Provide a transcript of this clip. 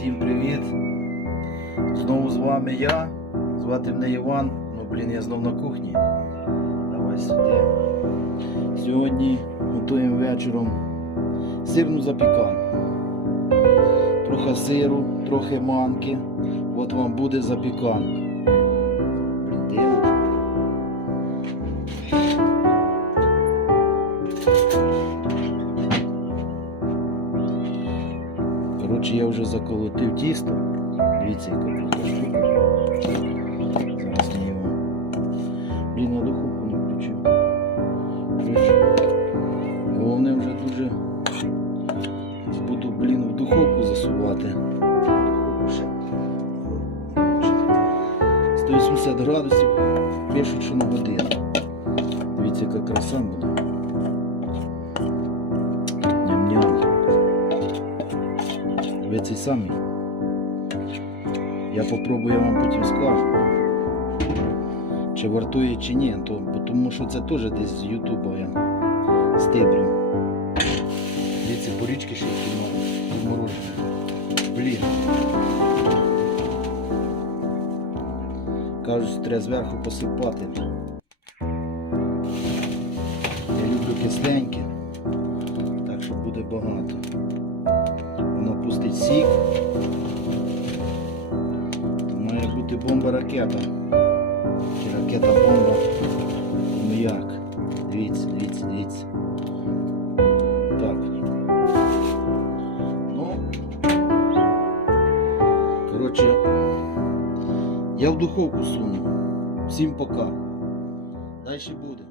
Всім привіт! Знову з вами я. Звати мене Іван. Ну блін, я знов на кухні. Давай сюди. Сьогодні готуємо вечором сирну запіканку. Трохи сиру, трохи манки. От вам буде запіканка. Блін, Коротше, я вже заколотив тісто. Дивіться, яка крута штука. Зараз я його. Блін, на духовку не включив. Коротше, головне вже дуже буду, блін, в духовку засувати. 180 градусів, пишуть, що на годину. Дивіться, яка краса буде. Ви цей самий. Я попробую, вам потім скажу. Чи вартує, чи ні, то, тому що це теж десь з Ютуба я стиблю. Дивіться, порічки ще заморожені. Блін. Кажуть, треба зверху посипати. Я люблю кисленьке, так що буде багато. Воно пустить має бути бомба-ракета. Чи ракета-бомба. Ну як? Дивіться, дивіться, дивіться. Так. Ну. Коротше, я в духовку суну. Всім пока. Далі буде.